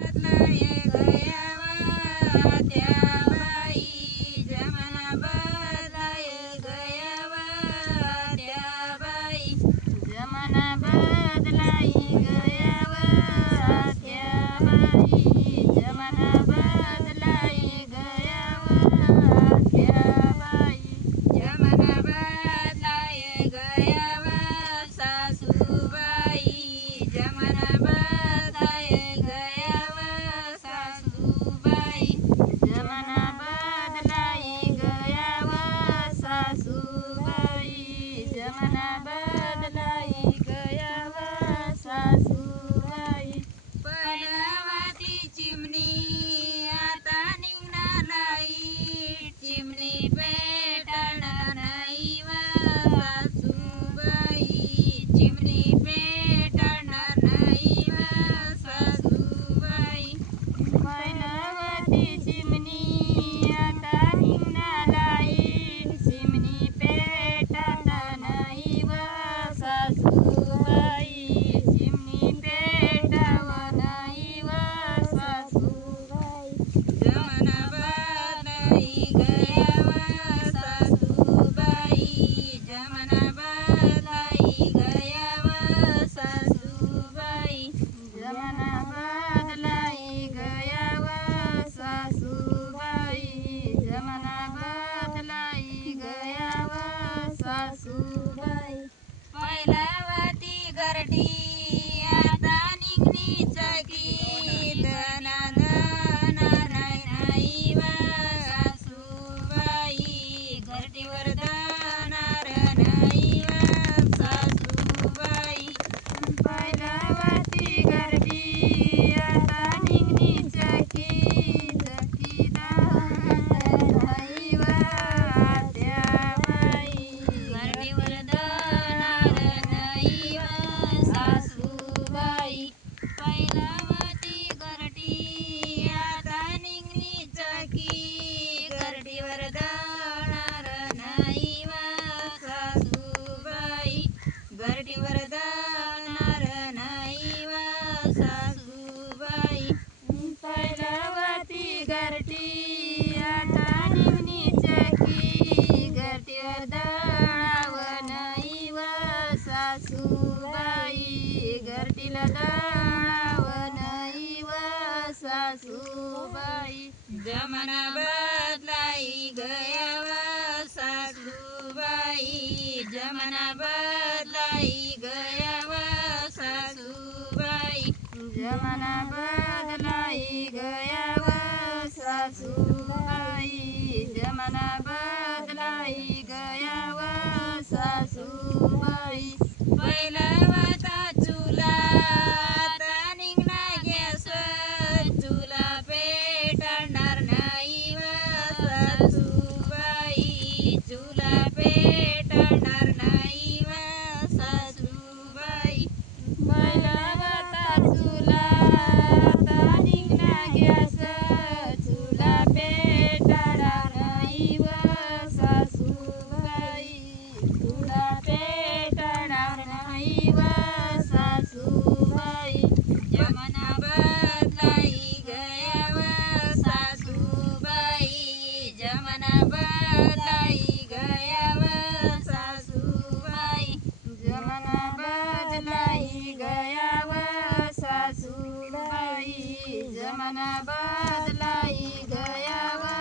बदलाय गयावा त्या बाई जमाना बदलाय गयावा त्या बाई जमाना बदलाय गयावा त्या बाई जमाना बदलाय गयावा त्या बाई जमाना बदलाय गयावा सासूबाई जमाना बदलाय गयावा सासूबाई जमाना बदलाय गयावा सासूबाई जमाना बदलाय गयावा सासूबाई पलवाती चिमणी आता निघणार लाईट चिमणी पेटणार नाही वा सासूबाई चिमणी पेटणार नाही वा सासूबाई पलवाती चिमणी आता निघणार लाईट चिमणी पेटणार नाही वा सासूबाई चिमणी पेटावं नाही वा सासूबाई जमाना बदलाय गयावा सासूबाई जमाना बदलाय गयावा सासूबाई जमाना बदलाय गयावा सासूबाई जमाना बदलाय गयावा सासूबाई पहिलावती गरडी आता निघणी चकी दनादनार नाही वा सासूबाई गरडीवर दनार नाही वा सासूबाई पहिलावती गरडी आता निघणी चकी दनादनार नाही वा त्या बाई गरडीवर दनार नाही वा सासूबाई पहिलावती गरडी आता निघणी चकी गरडीवर दनार नाही वा सासूबाई गरडीवर दनार नाही वा सासूबाई पहिलावती गरडी आता निघणी चकी गरडीवर दळावं नाही वा सासूबाई गरडीला दळावं नाही वा सासूबाई जमाना बदलाय गयावा सासूबाई जमाना बदलाय गयावा सासूबाई जमाना बदलाय गयावा सासूबाई जमाना बदलाय गयावा सासूबाई पहिलावता चुला आता निघणार गॅस चुला पेटणार नाही वा सासूबाई चुला पेटणार नाही वा सासूबाई पहिलावता चुला आता निघणार गॅस चुला पेटणार नाही वा सासूबाई चुला पेटणार नाही वा सासूबाई जमाना बदलाय गयावा सासूबाई जमाना बदलाय गयावा सासूबाई जमाना बदलाय गयावा सासूबाई जमाना बदलाय गयावा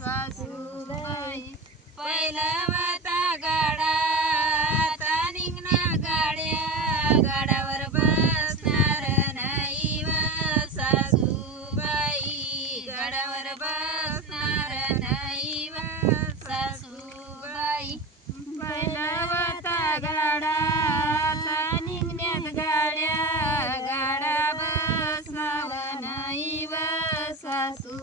सासूबाई पहिलावता गाडा आता निघणार गाड्या गाडावर बसणार नाही वा सासूबाई गाडावर बसणार नाही वा सासूबाई पहिलावता गाडा आता निघण्यात गाड्या गाडा बसवावं नाही वा सासू